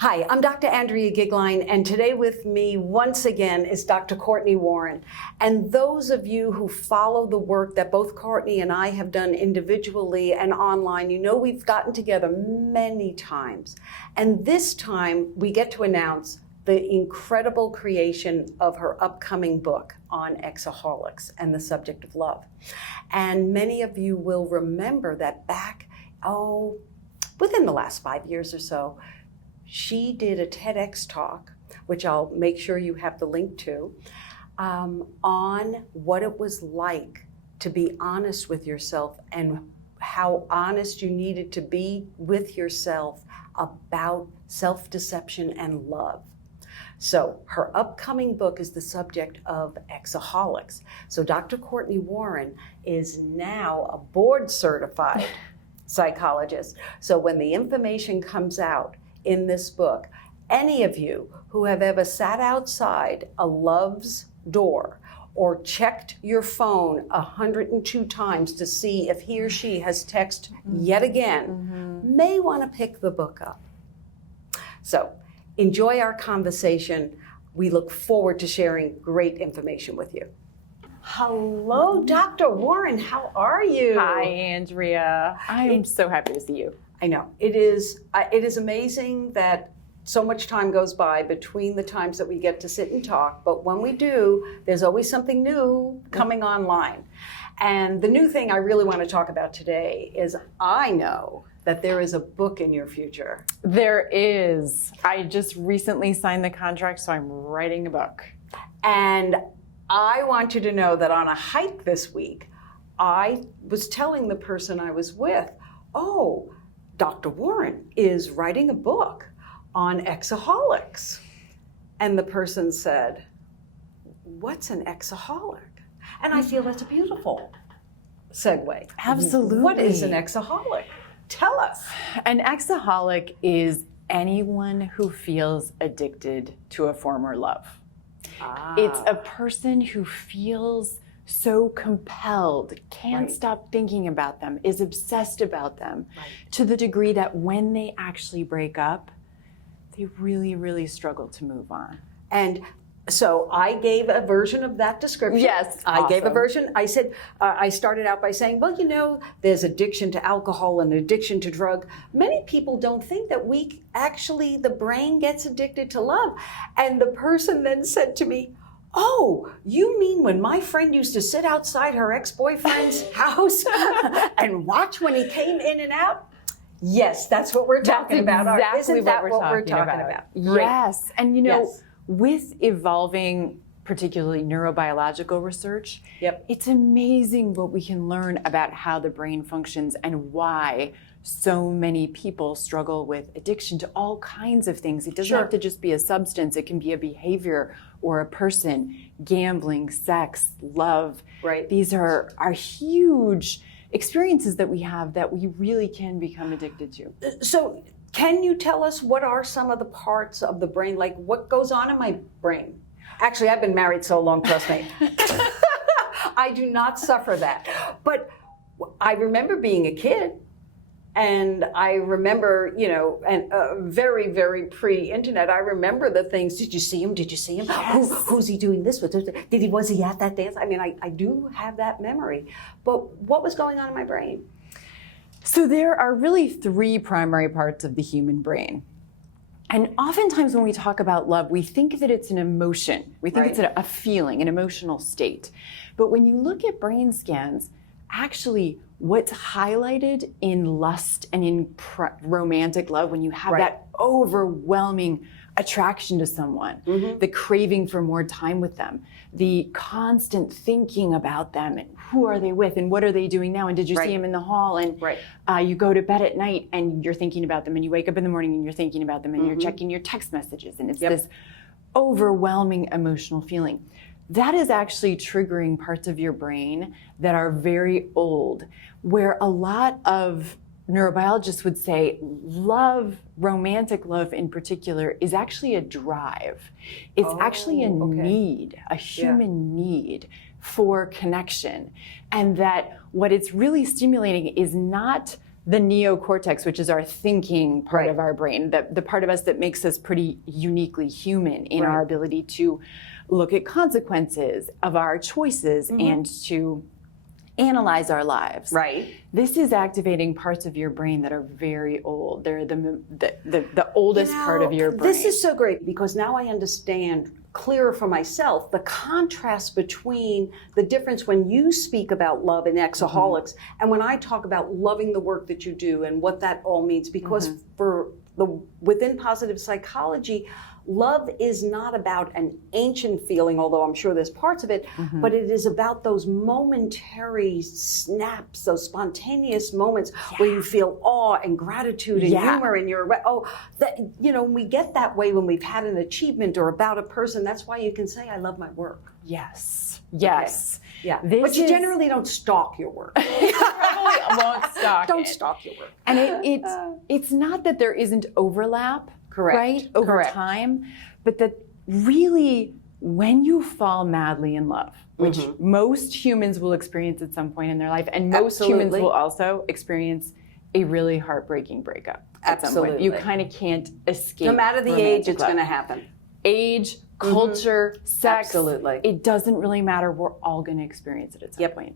Hi, I'm Dr. Andrea Goeglein, and today with me once again is Dr. Cortney Warren. And those of you who follow the work that both Cortney and I have done individually and online, you know we've gotten together many times. And this time we get to announce the incredible creation of her upcoming book on exaholics and the subject of love. And many of you will remember that back, within the last 5 years or so, she did a TEDx talk, which I'll make sure you have the link to, on what it was like to be honest with yourself and how honest you needed to be with yourself about self-deception and love. So her upcoming book is the subject of exaholics. So Dr. Cortney Warren is now a board certified psychologist. So when the information comes out in this book, any of you who have ever sat outside a love's door or checked your phone 102 times to see if he or she has texted yet again, may want to pick the book up. So enjoy our conversation. We look forward to sharing great information with you. Hello, Dr. Warren, how are you? Hi, Andrea. I am so happy to see you. I know. It is amazing that so much time goes by between the times that we get to sit and talk, but when we do, there's always something new coming online. And the new thing I really want to talk about today is I know that there is a book in your future. There is. I just recently signed the contract, so I'm writing a book. And I want you to know that on a hike this week, I was telling the person I was with, oh, Dr. Warren is writing a book on exaholics. And the person said, what's an exaholic? And I feel that's a beautiful segue. Absolutely. What is an exaholic? Tell us. An exaholic is anyone who feels addicted to a former love. It's a person who feels so compelled, can't stop thinking about them, is obsessed about them, to the degree that when they actually break up, they really, really struggle to move on. And so I gave a version of that description. Yes, I gave a version. I said, I started out by saying, well, you know, there's addiction to alcohol and addiction to drug. Many people don't think that the brain gets addicted to love. And the person then said to me, oh, you mean when my friend used to sit outside her ex-boyfriend's house and watch when he came in and out? Yes, that's what we're talking about. Isn't that what we're talking about? Yes, and you know, with evolving, particularly neurobiological research, it's amazing what we can learn about how the brain functions and why so many people struggle with addiction to all kinds of things. It doesn't have to just be a substance. It can be a behavior or a person, gambling, sex, love. These are huge experiences that we have that we really can become addicted to. So can you tell us what are some of the parts of the brain, like what goes on in my brain? Actually, I've been married so long, trust me. I do not suffer that. But I remember being a kid. And I remember, you know, and very, very pre-internet, I remember the things. Did you see him? Did you see him? Yes. Who's he doing this with? Was he at that dance? I mean, I do have that memory. But what was going on in my brain? So there are really three primary parts of the human brain. And oftentimes when we talk about love, we think that it's an emotion. We think it's a feeling, an emotional state. But when you look at brain scans, actually, what's highlighted in lust and in romantic love, when you have that overwhelming attraction to someone, the craving for more time with them, the constant thinking about them, and who are they with, and what are they doing now, and did you see him in the hall, and you go to bed at night and you're thinking about them, and you wake up in the morning and you're thinking about them, and you're checking your text messages, and it's this overwhelming emotional feeling. That is actually triggering parts of your brain that are very old, where a lot of neurobiologists would say love, romantic love in particular, is actually a drive. It's actually a need, a human need for connection. And that what it's really stimulating is not the neocortex, which is our thinking part of our brain, the part of us that makes us pretty uniquely human in our ability to look at consequences of our choices and to analyze our lives. Right. This is activating parts of your brain that are very old. They're the oldest part of your brain. This is so great because now I understand clearer for myself the contrast between the difference when you speak about love in exaholics and when I talk about loving the work that you do and what that all means. Because within positive psychology, love is not about an ancient feeling, although I'm sure there's parts of it, but it is about those momentary snaps, those spontaneous moments where you feel awe and gratitude and humor, and we get that way when we've had an achievement or about a person. That's why you can say, I love my work. Yes. Yeah. But you generally don't stalk your work. You probably won't stalk Don't stalk your work. And it's not that there isn't overlap. Right? Over time, but that really when you fall madly in love, which most humans will experience at some point in their life, and most humans will also experience a really heartbreaking breakup at some point. You kind of can't escape. No matter the age, it's going to happen. Age, culture, sex, it doesn't really matter. We're all going to experience it at some point.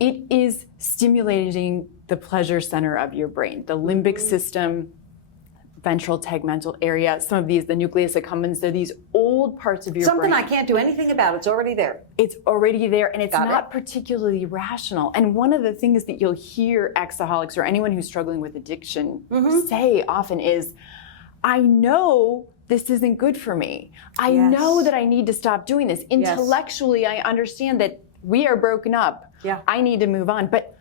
It is stimulating the pleasure center of your brain, the limbic system, ventral tegmental area, some of these, the nucleus accumbens, they're these old parts of your brain. Something I can't do anything about. It's already there. It's already there, and it's not particularly rational. And one of the things that you'll hear exaholics or anyone who's struggling with addiction say often is, I know this isn't good for me. I know that I need to stop doing this. Intellectually, I understand that we are broken up. I need to move on, but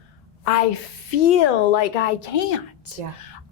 I feel like I can't.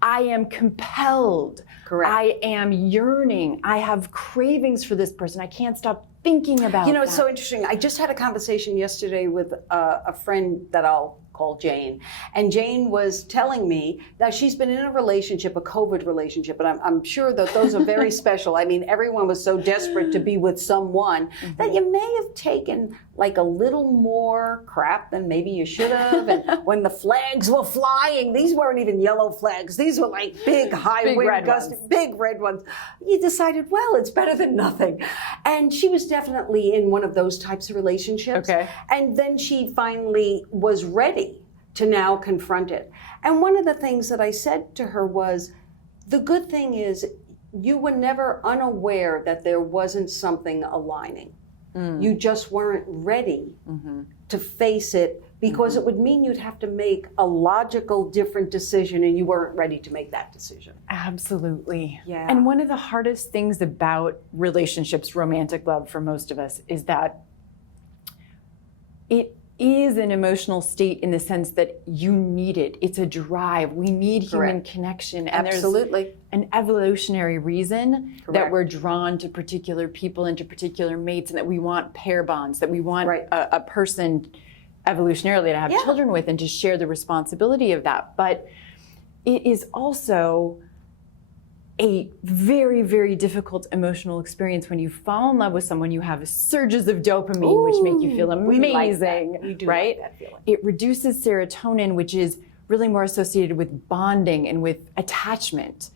I am compelled. I am yearning. I have cravings for this person. I can't stop thinking about that. It's so interesting. I just had a conversation yesterday with a friend that I'll call Jane. And Jane was telling me that she's been in a relationship, a COVID relationship, and I'm sure that those are very special. I mean, everyone was so desperate to be with someone that you may have taken like a little more crap than maybe you should have. And when the flags were flying, these weren't even yellow flags. These were like big, high wind gusts, big red ones. You decided, well, it's better than nothing. And she was definitely in one of those types of relationships. And then she finally was ready to now confront it. And one of the things that I said to her was, the good thing is you were never unaware that there wasn't something aligning. You just weren't ready to face it because it would mean you'd have to make a logical, different decision, and you weren't ready to make that decision. Absolutely. And one of the hardest things about relationships, romantic love for most of us, is that it is an emotional state in the sense that you need it. It's a drive. We need human connection. And there's an evolutionary reason that we're drawn to particular people and to particular mates, and that we want pair bonds, that we want a person evolutionarily to have children with and to share the responsibility of that. But it is also a very, very difficult emotional experience when you fall in love with someone. You have surges of dopamine, which make you feel amazing, we do right? Like that feeling. It reduces serotonin, which is really more associated with bonding and with attachment.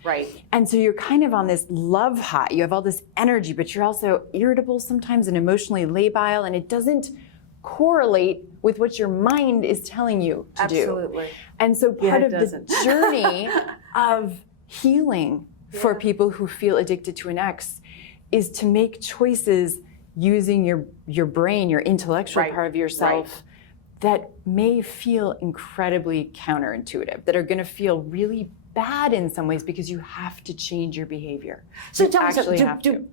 And so you're kind of on this love high. You have all this energy, but you're also irritable sometimes and emotionally labile, and it doesn't correlate with what your mind is telling you to do. And so part of the journey of healing for people who feel addicted to an ex is to make choices using your brain, your intellectual part of yourself that may feel incredibly counterintuitive, that are going to feel really bad in some ways because you have to change your behavior. So tell me,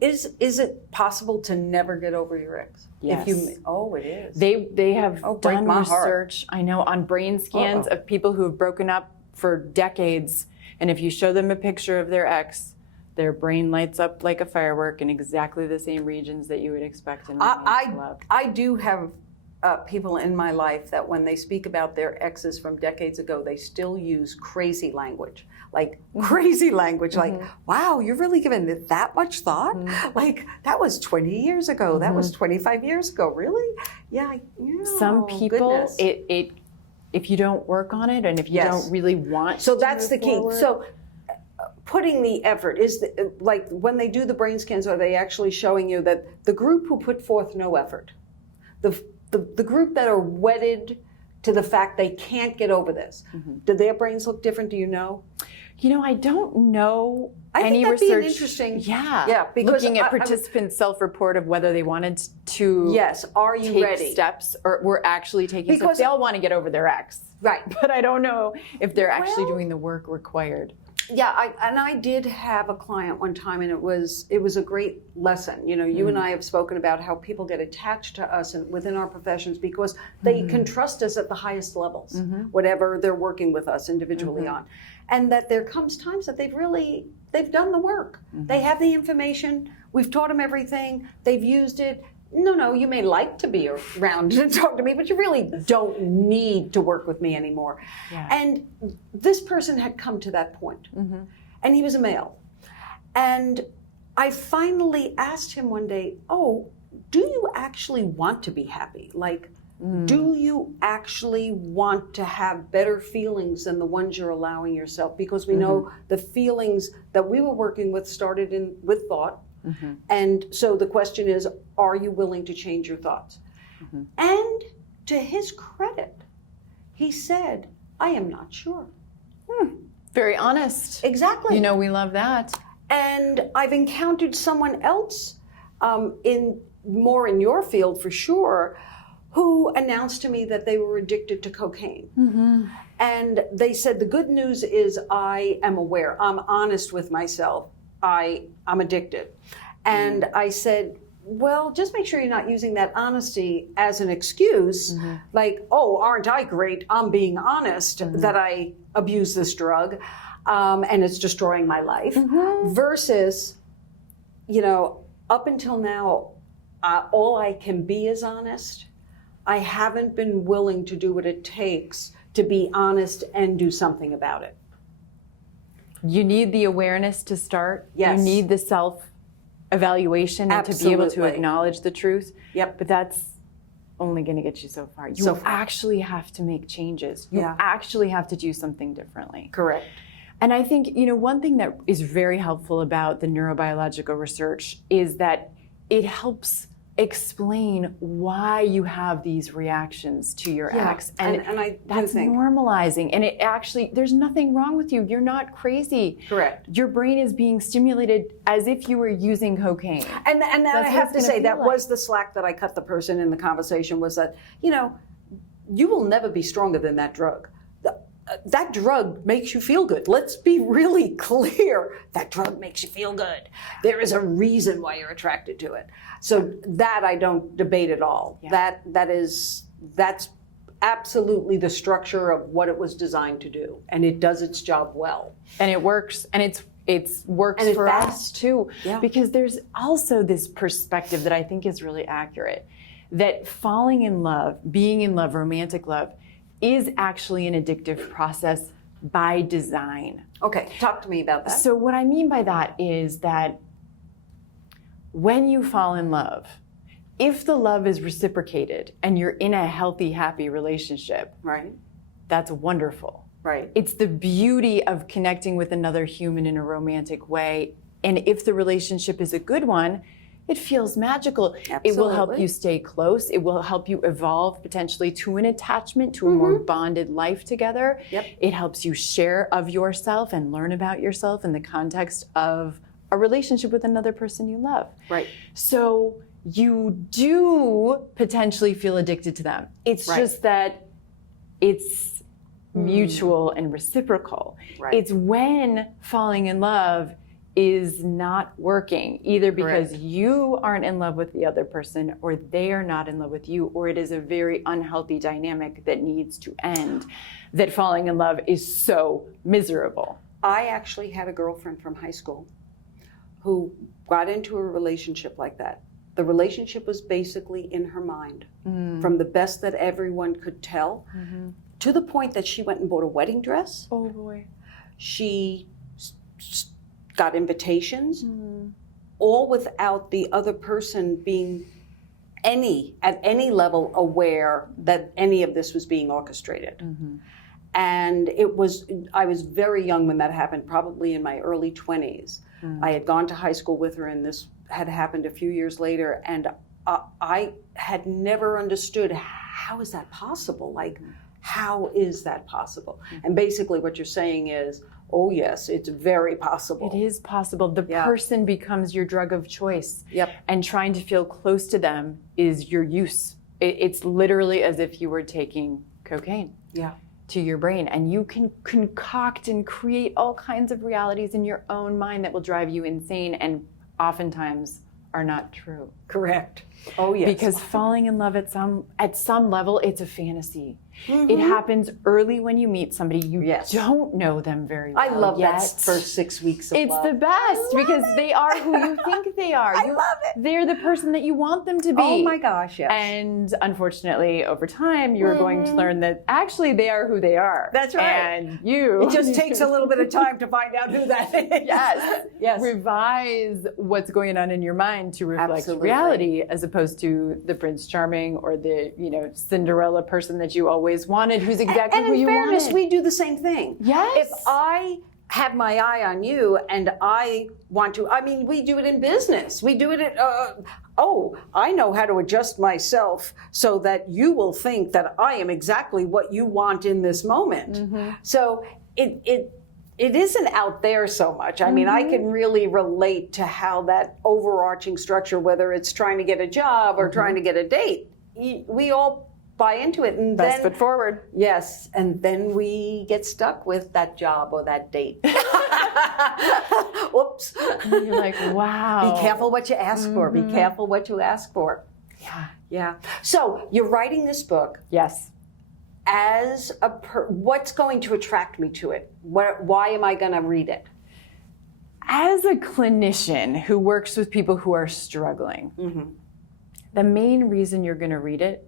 is it possible to never get over your ex? Yes. It is. They have done research, I know, on brain scans of people who have broken up for decades. And if you show them a picture of their ex, their brain lights up like a firework in exactly the same regions that you would expect in romantic love. I do have people in my life that when they speak about their exes from decades ago, they still use crazy language. Like, wow, you're really giving it that much thought? Like, that was 20 years ago. That was 25 years ago. Really? Some people, if you don't work on it and if you Yes. don't really want So to that's move the key. forward. So putting the effort is like when they do the brain scans, are they actually showing you that the group who put forth no effort, the group that are wedded to the fact they can't get over this, do their brains look different? Do you know? You know, I don't know I any think that'd be an research. interesting. Yeah, because looking at I would- participants' self-report of whether they wanted to Yes, are you take ready? steps or were actually taking Because- steps. They all want to get over their ex, Right. but I don't know if they're actually Well- doing the work required. Yeah, I did have a client one time, and it was a great lesson. You know, you and I have spoken about how people get attached to us and within our professions because they can trust us at the highest levels, whatever they're working with us individually on, and that there comes times that they've done the work. They have the information. We've taught them everything. They've used it. No, you may like to be around and talk to me, but you really don't need to work with me anymore. Yeah. And this person had come to that point, and he was a male. And I finally asked him one day, oh, do you actually want to be happy? Like, do you actually want to have better feelings than the ones you're allowing yourself? Because we know the feelings that we were working with started with thought. And so the question is, are you willing to change your thoughts? And to his credit, he said, I am not sure. Very honest. Exactly. You know, we love that. And I've encountered someone else in your field for sure, who announced to me that they were addicted to cocaine. And they said, the good news is I am aware. I'm honest with myself. I'm addicted. And I said, well, just make sure you're not using that honesty as an excuse. Like, oh, aren't I great? I'm being honest that I abuse this drug and it's destroying my life. Versus, you know, up until now, all I can be is honest. I haven't been willing to do what it takes to be honest and do something about it. You need the awareness to start. Yes. You need the self-evaluation and to be able to Absolutely. acknowledge the truth. Yep. But that's only going to get you so far. You So far. actually have to make changes. You Yeah. actually have to do something differently. Correct. And I think, you know, one thing that is very helpful about the neurobiological research is that it helps explain why you have these reactions to your ex. And I do that's think. normalizing. And it actually, there's nothing wrong with you. You're not crazy. Correct. Your brain is being stimulated as if you were using cocaine. And I what have it's to gonna say, feel that like. was the slack that I cut the person in the conversation, was that, you know, you will never be stronger than that drug. That drug makes you feel good. Let's be really clear. That drug makes you feel good. There is a reason why you're attracted to it. So that I don't debate at all. Yeah. That's absolutely the structure of what it was designed to do. And it does its job well. And it works. And it works And it's for fast. us too. Yeah. Because there's also this perspective that I think is really accurate, that falling in love, being in love, romantic love, is actually an addictive process by design. Okay, talk to me about that. So what I mean by that is that when you fall in love, if the love is reciprocated and you're in a healthy, happy relationship, Right, that's wonderful. right. It's the beauty of connecting with another human in a romantic way. And if the relationship is a good one, it feels magical. It will help Absolutely. you stay close. It will help you evolve potentially to an attachment, to a more bonded life together. Yep. It helps you share of yourself and learn about yourself in the context of a relationship with another person you love. Right. So you do potentially feel addicted to them. It's Right. just that it's mutual and reciprocal. Right. It's when falling in love is not working, either because Correct. you aren't in love with the other person or they are not in love with you, or it is a very unhealthy dynamic that needs to end, that falling in love is so miserable. I actually had a girlfriend from high school who got into a relationship like that. The relationship was basically in her mind, from the best that everyone could tell, to the point that she went and bought a wedding dress. Oh boy. She got invitations, all without the other person being at any level aware that any of this was being orchestrated. And I was very young when that happened, probably in my early 20s. I had gone to high school with her, and this had happened a few years later, and I had never understood, how is that possible? Like, how is that possible? And basically what you're saying is, oh yes, it's very possible. It is possible. The person becomes your drug of choice. And trying to feel close to them is your use. It's literally as if you were taking cocaine to your brain, and you can concoct and create all kinds of realities in your own mind that will drive you insane and oftentimes are not true. Correct. Oh yes. Because falling in love at some level, it's a fantasy. It happens early when you meet somebody. You don't know them very well. I love yet. that first 6 weeks of love. It's the best because they are who you think they are. I love it. They're the person that you want them to be. Oh my gosh, yes. And unfortunately, over time, you're going to learn that actually they are who they are. That's right. And you. It just takes a little bit of time to find out who that is. Yes. Revise what's going on in your mind to reflect reality, as opposed to the Prince Charming or the Cinderella person that you always wanted, who's exactly who you wanted. And in fairness, we do the same thing. Yes. If I have my eye on you and I want to, we do it in business. We do it at, I know how to adjust myself so that you will think that I am exactly what you want in this moment. So it isn't out there so much. I can really relate to how that overarching structure, whether it's trying to get a job or trying to get a date, we all buy into it, and best foot forward. Yes, and then we get stuck with that job or that date. Whoops. And you're like, wow. Be careful what you ask for. Be careful what you ask for. Yeah. So you're writing this book. Yes. As what's going to attract me to it? Why am I going to read it? As a clinician who works with people who are struggling, the main reason you're going to read it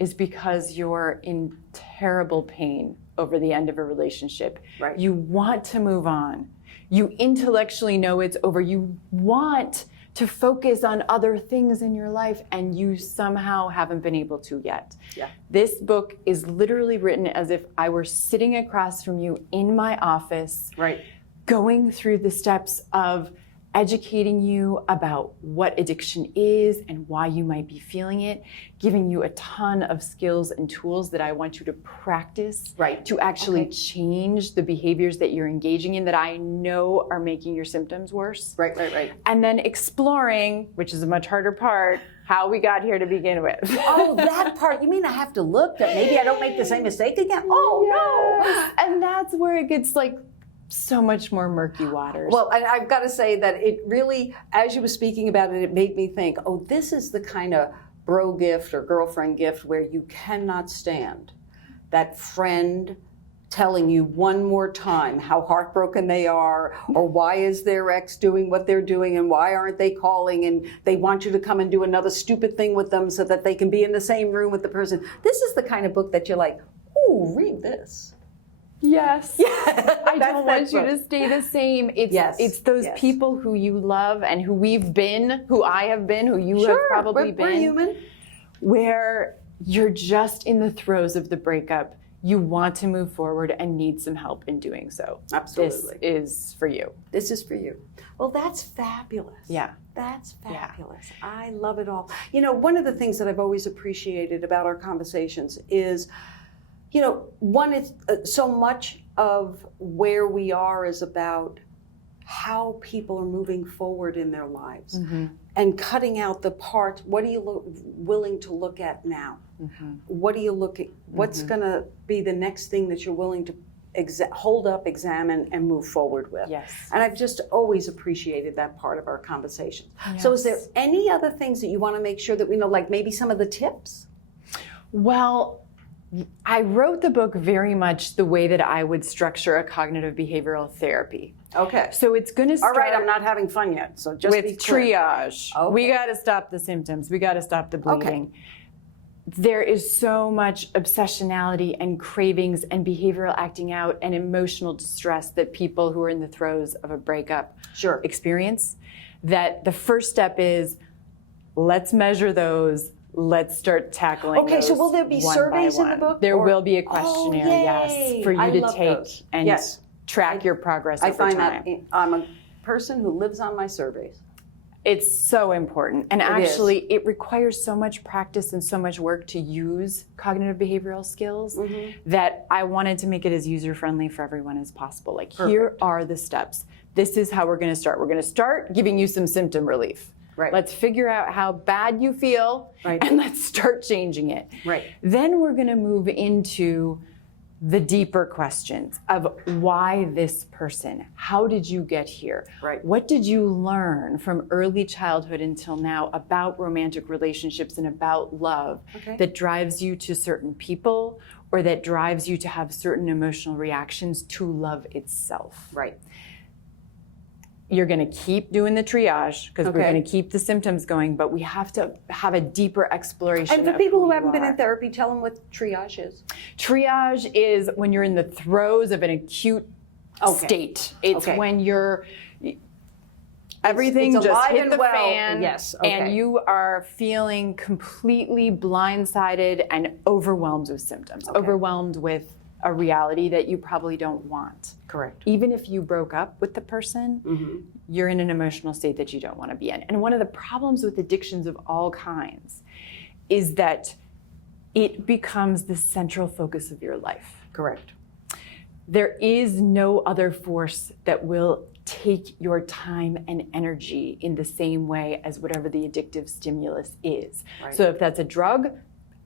is because you're in terrible pain over the end of a relationship. Right. You want to move on. You intellectually know it's over. You want to focus on other things in your life, and you somehow haven't been able to yet. This book is literally written as if I were sitting across from you in my office, going through the steps of educating you about what addiction is and why you might be feeling it, giving you a ton of skills and tools that I want you to practice to actually change the behaviors that you're engaging in that I know are making your symptoms worse. Right. And then exploring, which is a much harder part, how we got here to begin with. Oh, that part. You mean I have to look that maybe I don't make the same mistake again? Oh, no. And that's where it gets so much more murky waters. Well, and I've got to say that it really, as you were speaking about it, it made me think, oh, this is the kind of bro gift or girlfriend gift where you cannot stand that friend telling you one more time how heartbroken they are, or why is their ex doing what they're doing, and why aren't they calling, and they want you to come and do another stupid thing with them so that they can be in the same room with the person. This is the kind of book that you're like, ooh, read this. Yes. I don't want you to stay the same. It's those people who you love and who we've been, who I have been, who you have probably been. We're human. Where you're just in the throes of the breakup. You want to move forward and need some help in doing so. Absolutely. This is for you. This is for you. Well, that's fabulous. Yeah. That's fabulous. Yeah. I love it all. One of the things that I've always appreciated about our conversations is, one is so much of where we are is about how people are moving forward in their lives and cutting out the parts. What are you willing to look at now? What do you look at? What's going to be the next thing that you're willing to hold up, examine, and move forward with? Yes. And I've just always appreciated that part of our conversations. Yes. So is there any other things that you want to make sure that we know, like maybe some of the tips? Well, I wrote the book very much the way that I would structure a cognitive behavioral therapy. Okay. So it's going to start. All right, I'm not having fun yet, so just with be clear. Triage. Okay. We got to stop the symptoms. We got to stop the bleeding. Okay. There is so much obsessionality and cravings and behavioral acting out and emotional distress that people who are in the throes of a breakup experience, that the first step is, let's measure those. let's start tackling Okay, so those will there be one surveys by in the one. book? There or- will be a questionnaire, Oh, yes, yay. for you I to love take those. and Yes. track your progress I over find time. that I'm a person who lives on my surveys. It's so important. And It actually, it requires so much practice and so much work to use cognitive behavioral skills that I wanted to make it as user-friendly for everyone as possible. Like, here are the steps. This is how we're going to start. We're going to start giving you some symptom relief. Right. Let's figure out how bad you feel, and let's start changing it. Right. Then we're going to move into the deeper questions of why this person? How did you get here? Right. What did you learn from early childhood until now about romantic relationships and about love that drives you to certain people or that drives you to have certain emotional reactions to love itself? Right. You're going to keep doing the triage because we're going to keep the symptoms going, but we have to have a deeper exploration. And for of people who you haven't been are. in therapy, tell them what triage is. Triage is when you're in the throes of an acute state. It's when you're everything it's just alive hit and the well. fan, Yes, and you are feeling completely blindsided and overwhelmed with symptoms, overwhelmed with a reality that you probably don't want. Correct. Even if you broke up with the person, you're in an emotional state that you don't want to be in. And one of the problems with addictions of all kinds is that it becomes the central focus of your life. Correct. There is no other force that will take your time and energy in the same way as whatever the addictive stimulus is. Right. So if that's a drug,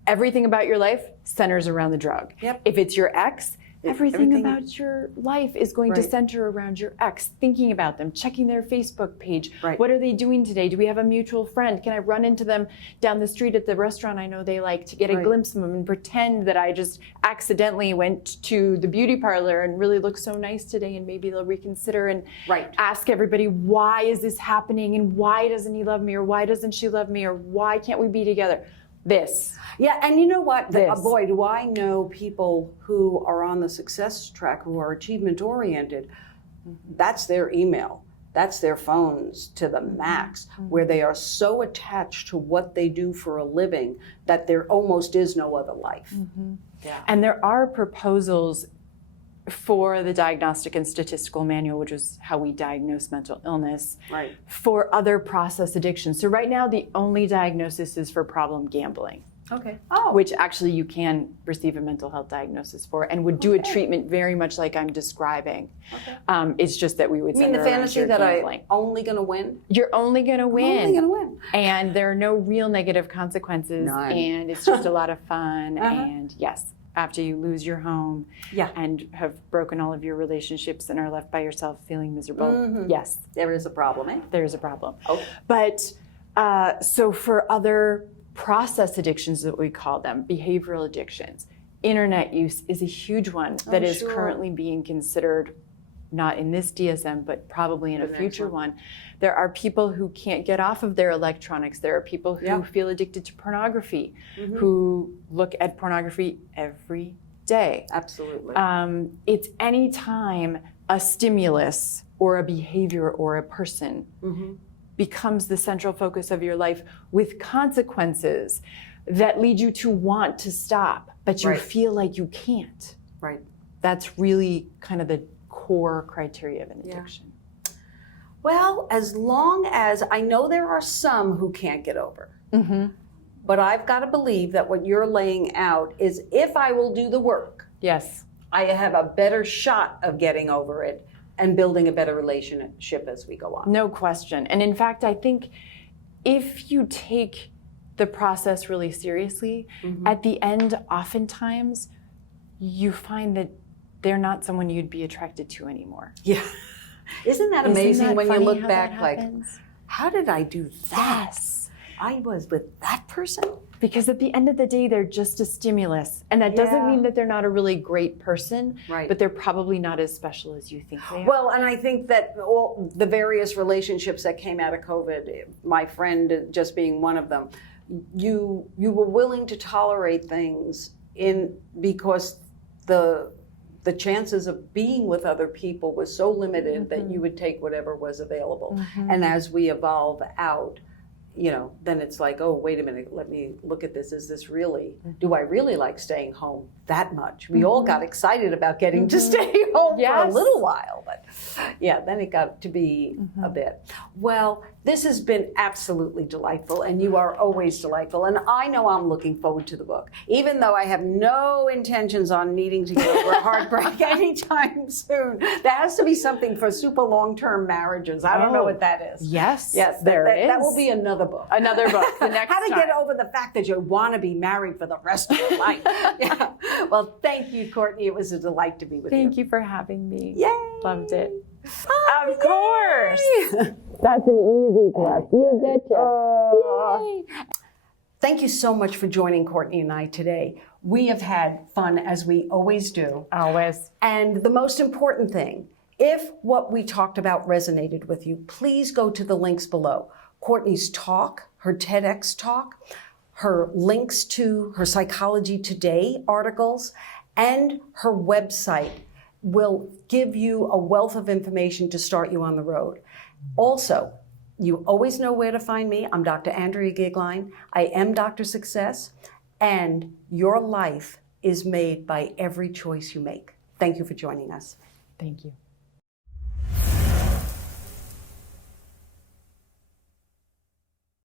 everything about your life centers around the drug. Yep. If it's your ex, everything everything- about your life is going to center around your ex, thinking about them, checking their Facebook page. Right. What are they doing today? Do we have a mutual friend? Can I run into them down the street at the restaurant I know they like to get a glimpse of them and pretend that I just accidentally went to the beauty parlor and really look so nice today, and maybe they'll reconsider and ask everybody, why is this happening, and why doesn't he love me, or why doesn't she love me, or why can't we be together? This. Yeah, and you know what? This. Boy, do I know people who are on the success track who are achievement oriented. That's their email. That's their phones to the max, where they are so attached to what they do for a living that there almost is no other life. Yeah. And there are proposals for the Diagnostic and Statistical Manual, which is how we diagnose mental illness, for other process addictions. So right now, the only diagnosis is for problem gambling. Okay. Which actually you can receive a mental health diagnosis for, and would do a treatment very much like I'm describing. It's just that we would You mean center the around fantasy your that gambling. I'm only going to win? You're only going to win. I'm only going to win. And there are no real negative consequences. None. And it's just a lot of fun. And yes, after you lose your home and have broken all of your relationships and are left by yourself feeling miserable, yes, There is a problem, eh? there's a problem. Oh. But so for other process addictions that we call them, behavioral addictions, internet use is a huge one that is currently being considered, not in this DSM, but probably in a future one. There are people who can't get off of their electronics. There are people who feel addicted to pornography, who look at pornography every day. Absolutely. It's any time a stimulus or a behavior or a person becomes the central focus of your life with consequences that lead you to want to stop, but you feel like you can't. Right. That's really kind of the core criteria of an addiction. Well, as long as I know there are some who can't get over, but I've got to believe that what you're laying out is if I will do the work, Yes. I have a better shot of getting over it and building a better relationship as we go on. No question. And in fact, I think if you take the process really seriously, at the end, oftentimes, you find that they're not someone you'd be attracted to anymore. Yeah. Isn't that Isn't amazing that when you funny look how back that like, happens? how did I do that? Yes. I was with that person? Because at the end of the day, they're just a stimulus. And that doesn't mean that they're not a really great person, but they're probably not as special as you think they are. Well, and I think that all the various relationships that came out of COVID, my friend just being one of them, you were willing to tolerate things because the chances of being with other people was so limited that you would take whatever was available. And as we evolve out, then it's like, oh, wait a minute, let me look at this. Is this really, do I really like staying home that much? We all got excited about getting to stay home for a little while, but yeah, then it got to be a bit. Well, this has been absolutely delightful, and you are always delightful. And I know I'm looking forward to the book, even though I have no intentions on needing to get over a heartbreak anytime soon. There has to be something for super long-term marriages. I don't know what that is. Yes, there is. That will be another book. Another book. The next How to time. get over the fact that you want to be married for the rest of your life. Yeah. Well, thank you, Cortney. It was a delight to be with you. Thank you for having me. Yay! Loved it. Oh, Of course. That's an easy class. You betcha. Thank you so much for joining Cortney and I today. We have had fun, as we always do. Always. And the most important thing, if what we talked about resonated with you, please go to the links below. Cortney's talk, her TEDx talk, her links to her Psychology Today articles, and her website will give you a wealth of information to start you on the road. Also, you always know where to find me. I'm Dr. Andrea Goeglein. I am Dr. Success, and your life is made by every choice you make. Thank you for joining us. Thank you.